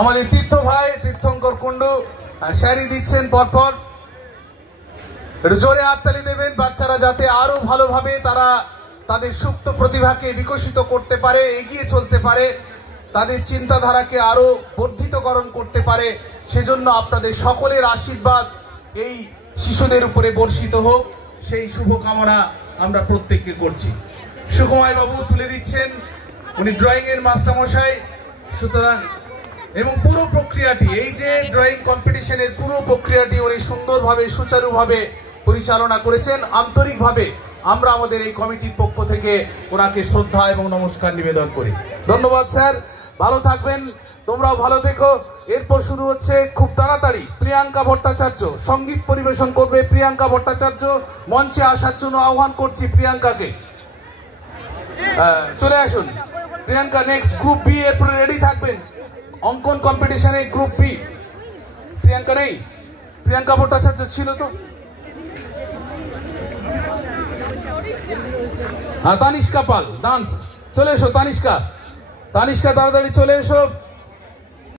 আমাদের তীর্থ ভাই তীর্থঙ্কর কুণ্ডু শাড়ি দিচ্ছেন পরপর। জোরে হাততালি দেবেন, বাচ্চারা যাতে আরো ভালোভাবে তারা তাদের সুপ্ত প্রতিভাকে বিকশিত করতে পারে, এগিয়ে চলতে পারে, তাদের চিন্তাধারাকে আরো বর্ধিতকরণ করতে পারে। সেজন্য আপনাদের সকলের আশীর্বাদ এই শিশুদের উপরে বর্ষিত হোক, সেই শুভকামনা আমরা প্রত্যেককে করছি। সুকুমার বাবু তুলে দিচ্ছেন, উনি ড্রয়িং এর মাস্টারমশাই। সুতরাং এবং পুরো প্রক্রিয়াটি, এই যে ড্রয়িং কম্পিটিশনের পুরো প্রক্রিয়াটি উনি সুন্দরভাবে সুচারুভাবে পরিচালনা করেছেন। আন্তরিকভাবে আমরা আমাদের এই কমিটির পক্ষ থেকে ওনাকে শ্রদ্ধা এবং নমস্কার নিবেদন করি। ধন্যবাদ স্যার, ভালো থাকবেন, তোমরাও ভালো থেকো। এরপর শুরু হচ্ছে খুব তাড়াতাড়ি প্রিয়াঙ্কা ভট্টাচার্য সঙ্গীত পরিবেশন করবে। প্রিয়াঙ্কা ভট্টাচার্য মঞ্চে আসার জন্য আহ্বান করছি প্রিয়াঙ্কাকে। চলে আসুন প্রিয়াঙ্কা। নেক্সট গ্রুপ বি এরপরে রেডি থাকবেন অঙ্কন কম্পিটিশনে। গ্রুপ বি প্রিয়াঙ্কা নেই, প্রিয়াঙ্কা ভট্টাচার্য ছিল তো। আর তানিষ্কা পাল ডান্স, চলে এসো তানিষ্কা। তানিষ্কা তাড়াতাড়ি চলে এসো।